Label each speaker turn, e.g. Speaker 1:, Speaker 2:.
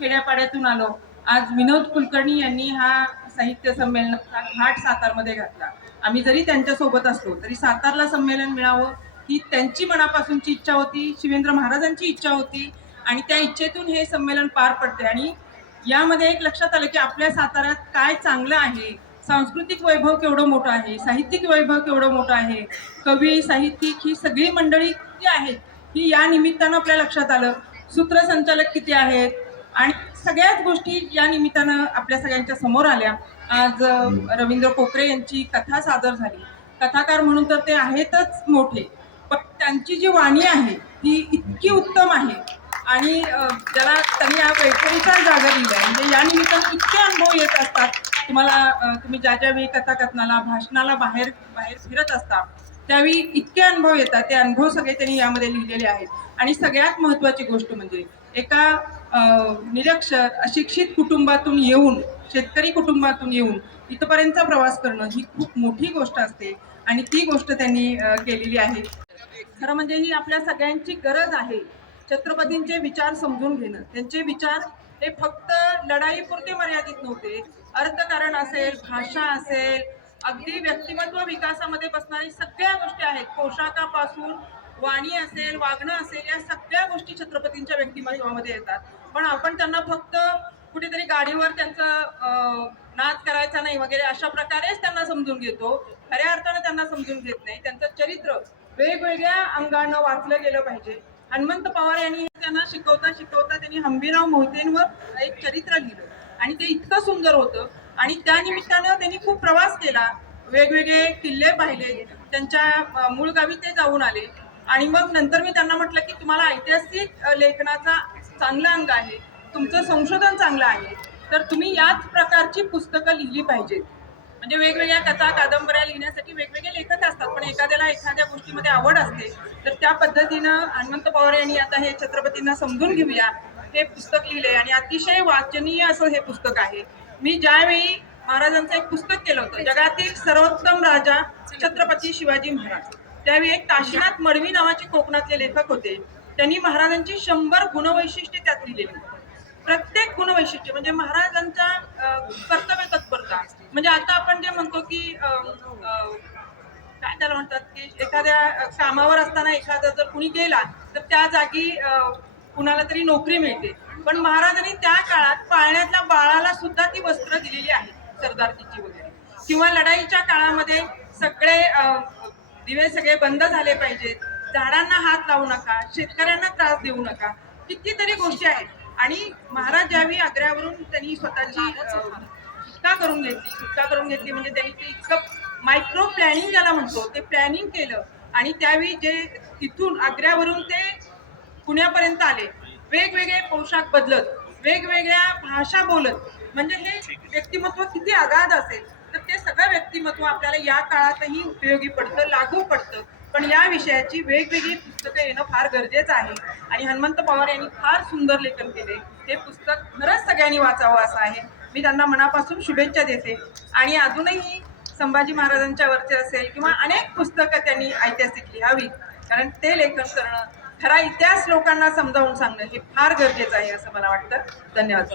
Speaker 1: खेड्यापाड्यातून आलो. आज विनोद कुलकर्णी यांनी हा साहित्य संमेलन घाट सातारमध्ये घातला. आम्ही जरी त्यांच्यासोबत असलो तरी सातारला संमेलन मिळावं ही त्यांची मनापासूनची इच्छा होती शिवेंद्र महाराजांची इच्छा होती आणि त्या इच्छेतून हे संमेलन पार पडते आणि यामध्ये एक लक्षात आलं की आपल्या साताऱ्यात काय चांगलं आहे सांस्कृतिक वैभव केवढं मोठं आहे साहित्यिक वैभव केवढं मोठं आहे कवी साहित्यिक ही सगळी मंडळी किती आहेत ही या निमित्तानं आपल्या लक्षात आलं. सूत्रसंचालक किती आहेत आणि सगळ्याच गोष्टी या निमित्तानं आपल्या सगळ्यांच्या समोर आल्या. आज रवींद्र कोकरे यांची कथा सादर झाली. कथाकार म्हणून तर ते आहेतच मोठे पण त्यांची जी वाणी आहे ती इतकी उत्तम आहे. आणि ज्याला त्यांनी या वैखरीचा जागा दिला आहे म्हणजे या निमित्तानं इतके अनुभव येत असतात तुम्हाला तुम्ही ज्या ज्या वेळी कथाकथनाला भाषणाला बाहेर बाहेर फिरत असता त्यावेळी इतके अनुभव येतात. ते अनुभव सगळे त्यांनी यामध्ये लिहिलेले आहेत. आणि सगळ्यात महत्त्वाची गोष्ट म्हणजे एका निरक्षर अशिक्षित कुटुंबातून येऊन शेतकरी कुटुंबातून येऊन इथपर्यंतचा प्रवास करणं ही खूप मोठी गोष्ट असते आणि ती गोष्ट त्यांनी केलेली आहे. खरं म्हणजे ही आपल्या सगळ्यांची गरज आहे छत्रपतींचे विचार समजून घेणं. त्यांचे विचार हे फक्त लढाईपुरते मर्यादित नव्हते. अर्थकारण असेल भाषा असेल अगदी व्यक्तिमत्व विकासामध्ये बसणारी सगळ्या गोष्टी आहेत. पोशाखापासून वाणी असेल वागणं असेल या सगळ्या गोष्टी छत्रपतींच्या व्यक्तिमत्वामध्ये येतात. पण आपण त्यांना फक्त कुठेतरी गाडीवर त्यांचं नाच करायचा नाही वगैरे अशा प्रकारेच त्यांना समजून घेतो. खऱ्या अर्थानं त्यांना समजून घेत नाही. त्यांचं चरित्र वेगवेगळ्या अंगानं वाचलं गेलं पाहिजे. हनुमंत पवार यांनी त्यांना शिकवता शिकवता त्यांनी हंबीराव मोहितेंवर एक चरित्र लिहिलं. आणि ते इतकं सुंदर होतं. आणि त्या निमित्तानं त्यांनी खूप प्रवास केला. वेगवेगळे किल्ले पाहिले. त्यांच्या मूळ गावी ते जाऊन आले. आणि मग नंतर मी त्यांना म्हटलं की तुम्हाला ऐतिहासिक लेखनाचा चांगला अंग आहे. तुमचं संशोधन चांगलं आहे. तर तुम्ही याच प्रकारची पुस्तकं लिहिली पाहिजेत. म्हणजे वेगवेगळ्या कथा कादंबऱ्या लिहिण्यासाठी वेगवेगळे लेखक असतात. पण एखाद्याला एखाद्या गोष्टीमध्ये आवड असते तर त्या पद्धतीनं हनुमंत पवार यांनी आता हे छत्रपतींना समजून घेऊया. हे पुस्तक लिहिले आणि अतिशय वाचनीय असं हे पुस्तक आहे. मी ज्यावेळी महाराजांचं एक पुस्तक केलं होतं जगातील सर्वोत्तम राजा छत्रपती शिवाजी महाराज त्यावेळी एक काशीनाथ मडवी नावाचे कोकणातले लेखक होते. त्यांनी महाराजांची शंभर गुणवैशिष्ट्ये त्यात लिहिलेली प्रत्येक गुणवैशिष्ट्य म्हणजे महाराजांच्या कर्तव्य तत्परता म्हणजे आता आपण जे म्हणतो की अं, अं, काय त्याला म्हणतात की एखाद्या कामावर असताना एखादा जर कुणी गेला तर त्या जागी कुणाला तरी नोकरी मिळते. पण महाराजांनी त्या काळात पाळण्यातल्या बाळाला सुद्धा ती वस्त्र दिलेली आहेत सरदारकीची वगैरे. किंवा लढाईच्या काळामध्ये सगळे दिवे सगळे बंद झाले पाहिजेत. झाडांना हात लावू नका शेतकऱ्यांना त्रास देऊ नका. कितीतरी गोष्टी आहेत. आणि महाराज ज्यावेळी आग्र्यावरून त्यांनी स्वतःची सुटका करून घेतली सुटका करून घेतली म्हणजे त्यांनी ते इतकं मायक्रो प्लॅनिंग ज्याला म्हणतो ते प्लॅनिंग केलं. आणि त्यावेळी जे तिथून आग्र्यावरून ते पुण्यापर्यंत आले. वेगवेगळे पोशाख बदलत वेगवेगळ्या भाषा बोलत. म्हणजे हे व्यक्तिमत्व किती आगाध असेल तर ते सगळं व्यक्तिमत्व आपल्याला या काळातही उपयोगी पडतं लागू पडतं. पण या विषयाची वेगवेगळी पुस्तकं येणं फार गरजेचं आहे. आणि हनुमंत पवार यांनी फार सुंदर लेखन केले हे पुस्तक खरंच सगळ्यांनी वाचावं असं आहे. मी त्यांना मनापासून शुभेच्छा देते. आणि अजूनही संभाजी महाराजांच्या वरचे असेल किंवा अनेक पुस्तकं त्यांनी ऐतिहासिक लिहावी कारण ते लेखन करणं खरा इतिहास लोकांना समजावून सांगणं हे फार गरजेचं आहे असं मला वाटतं. धन्यवाद.